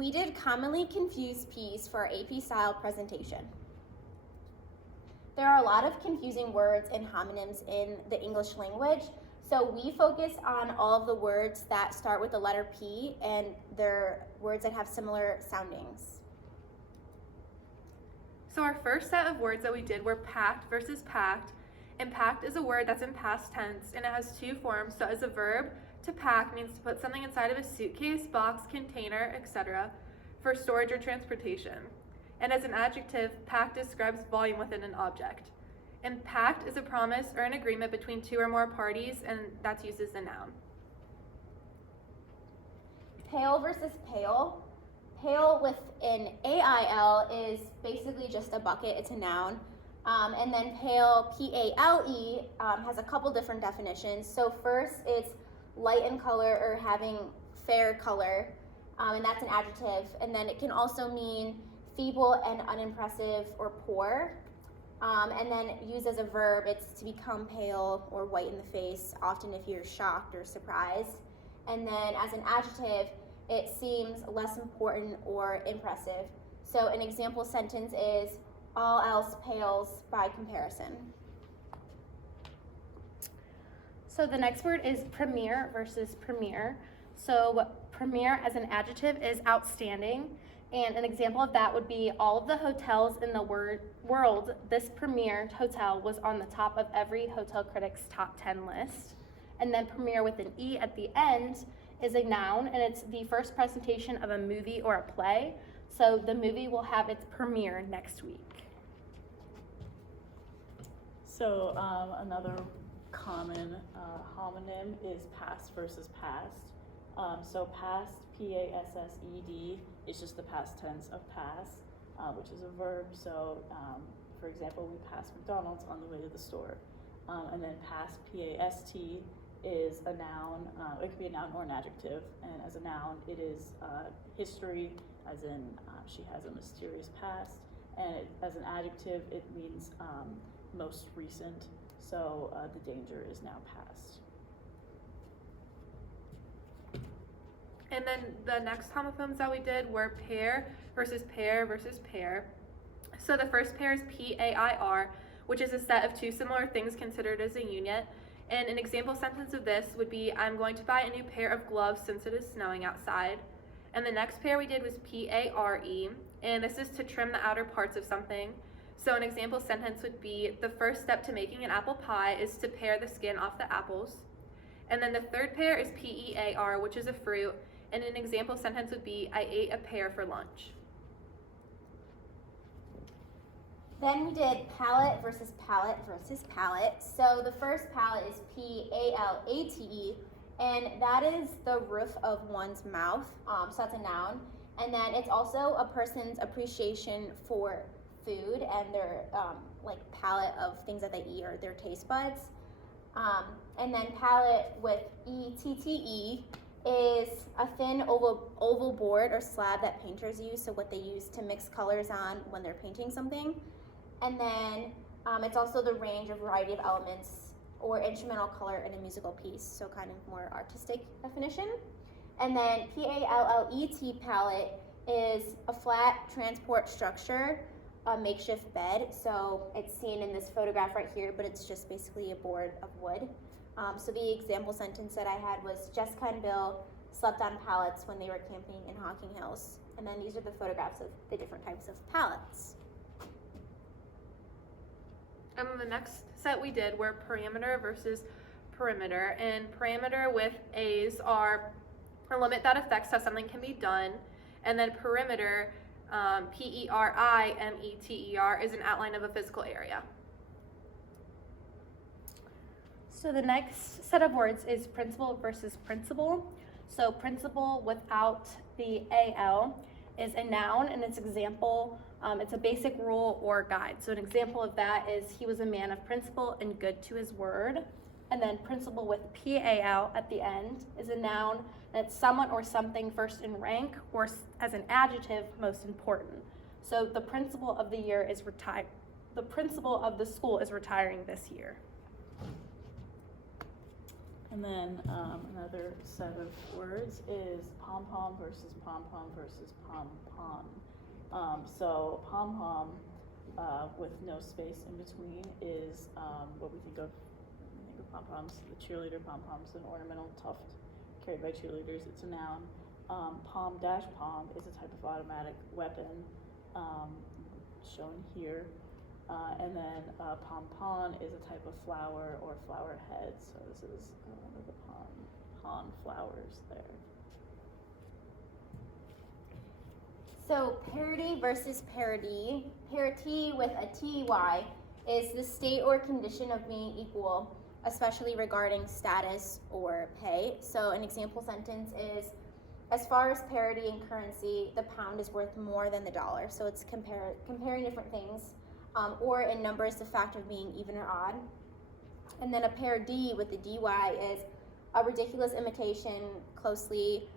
We did commonly confused P's for our AP style presentation. There are a lot of confusing words and homonyms in the English language, so we focus on all of the words that start with the letter P and they're words that have similar soundings. So our first set of words that we did were packed versus packed, and packed is a word that's in past tense and it has two forms. So as a verb, to pack means to put something inside of a suitcase, box, container, etc. for storage or transportation. And as an adjective, packed describes volume within an object. And pact is a promise or an agreement between two or more parties, and that's used as a noun. Pale versus pale. Pale with an AIL is basically just a bucket, it's a noun. And then pale, P-A-L-E, has a couple different definitions. So first, it's light in color or having fair color, and that's an adjective. And then it can also mean feeble and unimpressive or poor. And then used as a verb, it's to become pale or white in the face, often if you're shocked or surprised. And then as an adjective, it seems less important or impressive. So an example sentence is, all else pales by comparison. So the next word is premier versus premier. So premier as an adjective is outstanding. And an example of that would be all of the hotels in the world, this premier hotel was on the top of every hotel critic's top 10 list. And then premier with an E at the end is a noun, and it's the first presentation of a movie or a play. So the movie will have its premiere next week. So another common homonym is past versus past. So past, P-A-S-S-E-D, is just the past tense of pass, which is a verb. So for example, we passed McDonald's on the way to the store. And then past, P-A-S-T, is a noun. It could be a noun or an adjective. And as a noun, it is history, as in she has a mysterious past. And as an adjective, it means most recent. So the danger is now past. And then the next homophones that we did were pair versus pair versus pair. So the first pair is P-A-I-R, which is a set of two similar things considered as a unit. And an example sentence of this would be, I'm going to buy a new pair of gloves since it is snowing outside. And the next pair we did was P-A-R-E, and this is to trim the outer parts of something. So an example sentence would be, the first step to making an apple pie is to pare the skin off the apples. And then the third pair is P-E-A-R, which is a fruit. And an example sentence would be, I ate a pear for lunch. Then we did palate versus palette versus palate. So the first palate is P-A-L-A-T-E, and that is the roof of one's mouth, so that's a noun. And then it's also a person's appreciation for food and their like palate of things that they eat or their taste buds. And then palette with E-T-T-E is a thin oval board or slab that painters use, so what they use to mix colors on when they're painting something. And then it's also the range of variety of elements or instrumental color in a musical piece, so kind of more artistic definition. And then P-A-L-L-E-T palette is a flat transport structure, a makeshift bed. So it's seen in this photograph right here, but it's just basically a board of wood. So the example sentence that I had was, Jessica and Bill slept on pallets when they were camping in Hocking Hills. And then these are the photographs of the different types of pallets. And then the next set we did were parameter versus perimeter. And parameter with A's are a limit that affects how something can be done. And then perimeter, P-E-R-I-M-E-T-E-R, is an outline of a physical area. So the next set of words is principle versus principle. So principle without the AL is a noun, and its example, it's a basic rule or guide. So an example of that is, he was a man of principle and good to his word. And then principle with PAL at the end is a noun, and it's someone or something first in rank, or as an adjective, most important. So the principal of the year is the principal of the school is retiring this year. And then another set of words is pom-pom versus pom-pom versus pom-pom. So pom-pom with no space in between is what we think of pom-poms. The cheerleader pom-poms, an ornamental tuft carried by cheerleaders. It's a noun. Pom-pom is a type of automatic weapon shown here. And then pompon is a type of flower or flower head. So this is one of the pom flowers there. So parity versus parity. Parity with a TY is the state or condition of being equal, especially regarding status or pay. So an example sentence is, as far as parity in currency, the pound is worth more than the dollar. So it's comparing different things. Or in numbers, the fact of being even or odd. And then a parody with the DY is a ridiculous imitation, closely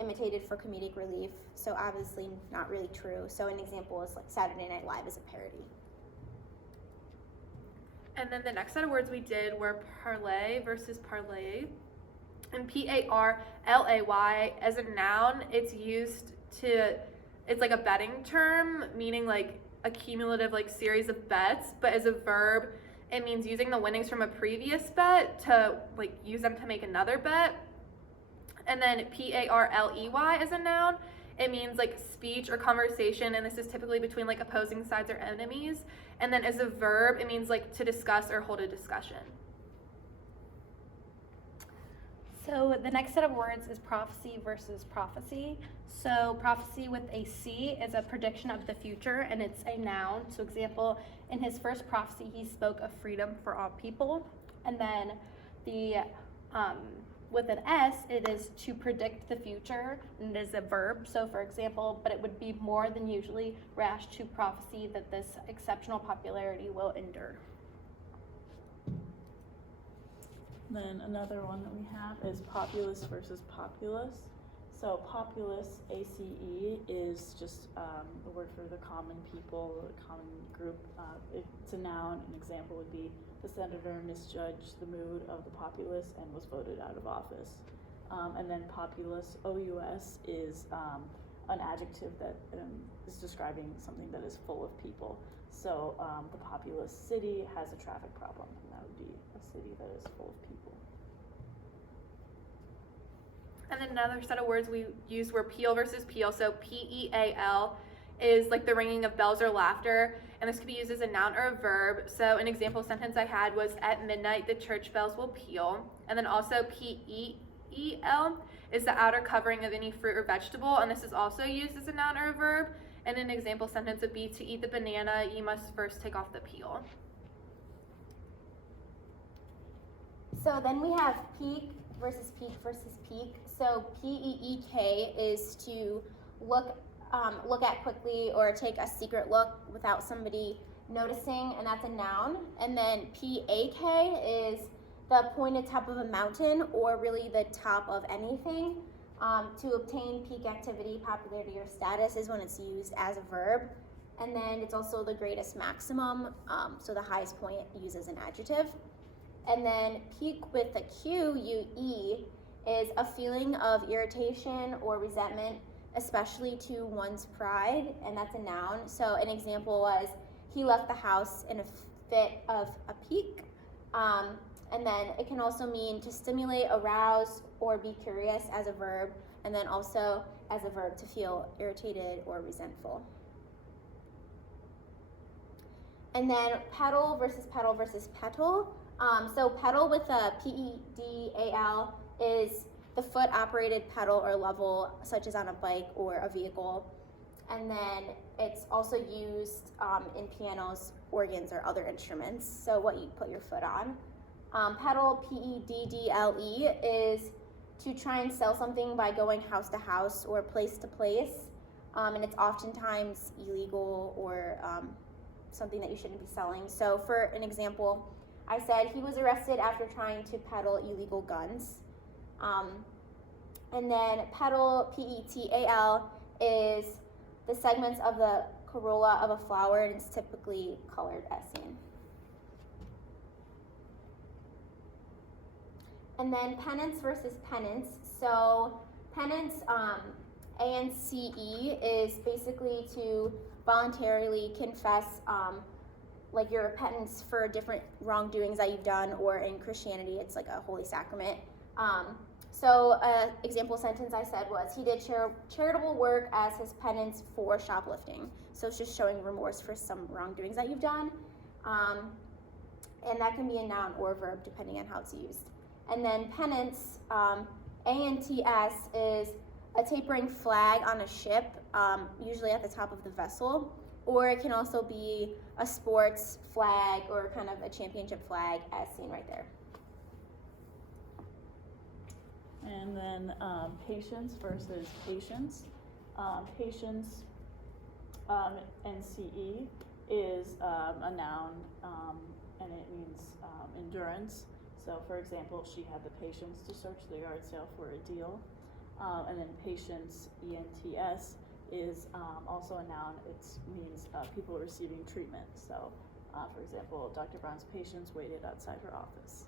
imitated for comedic relief. So obviously not really true. So an example is like Saturday Night Live is a parody. And then the next set of words we did were parlay versus parlay. And PARLAY as a noun, it's like a betting term, meaning like a cumulative like series of bets, but as a verb, it means using the winnings from a previous bet to like use them to make another bet. And then PARLEY as a noun, it means like speech or conversation, and this is typically between like opposing sides or enemies. And then as a verb, it means like to discuss or hold a discussion. So the next set of words is prophecy versus prophecy. So prophecy with a C is a prediction of the future, and it's a noun. So example, in his first prophecy, he spoke of freedom for all people. And then the with an S, it is to predict the future, and it is a verb. So for example, but it would be more than usually rash to prophesy that this exceptional popularity will endure. Then another one that we have is populous versus populace. So populace, ACE, is just the word for the common people, the common group. It's a noun. An example would be the senator misjudged the mood of the populace and was voted out of office. And then populous, OUS, is an adjective that is describing something that is full of people. So the populous city has a traffic problem, and that would be a city that is full of people. And then another set of words we used were peal versus peal. So PEAL is like the ringing of bells or laughter, and this could be used as a noun or a verb. So an example sentence I had was, at midnight the church bells will peal. And then also PEEL is the outer covering of any fruit or vegetable, and this is also used as a noun or a verb. And an example sentence would be, to eat the banana you must first take off the peel. So then we have peak versus peak versus peak. So PEEK is to look at quickly or take a secret look without somebody noticing, and that's a noun. And then PAK is the pointed top of a mountain, or really the top of anything. To obtain peak activity, popularity, or status is when it's used as a verb. And then it's also the greatest maximum, so the highest point used as an adjective. And then peak with a QUE is a feeling of irritation or resentment, especially to one's pride, and that's a noun. So an example was, he left the house in a fit of a pique. And then it can also mean to stimulate, arouse, or be curious as a verb, and then also as a verb to feel irritated or resentful. And then pedal versus pedal versus petal. So pedal with a PEDAL is the foot-operated pedal or level, such as on a bike or a vehicle. And then it's also used in pianos, organs, or other instruments, so what you put your foot on. Pedal, PEDDLE, is to try and sell something by going house to house or place to place, and it's oftentimes illegal or something that you shouldn't be selling. So for an example, I said he was arrested after trying to peddle illegal guns. And then petal, PETAL, is the segments of the corolla of a flower, and it's typically colored as seen. And then penance versus penance. So penance, ANCE, is basically to voluntarily confess like your repentance for different wrongdoings that you've done, or in Christianity it's like a holy sacrament. So example sentence I said was, he did charitable work as his penance for shoplifting. So it's just showing remorse for some wrongdoings that you've done. And that can be a noun or verb depending on how it's used. And then penance, ANTS, is a tapering flag on a ship, usually at the top of the vessel, or it can also be a sports flag or kind of a championship flag as seen right there. And then patience versus patience. Patience, NCE, is a noun, and it means endurance. So, for example, she had the patience to search the yard sale for a deal. And then patience, ENTS, is also a noun. It means people receiving treatment. So, for example, Dr. Brown's patients waited outside her office.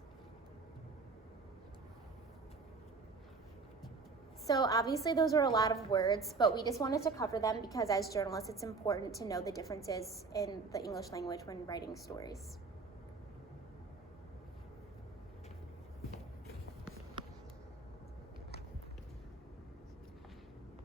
So obviously those are a lot of words, but we just wanted to cover them because as journalists it's important to know the differences in the English language when writing stories.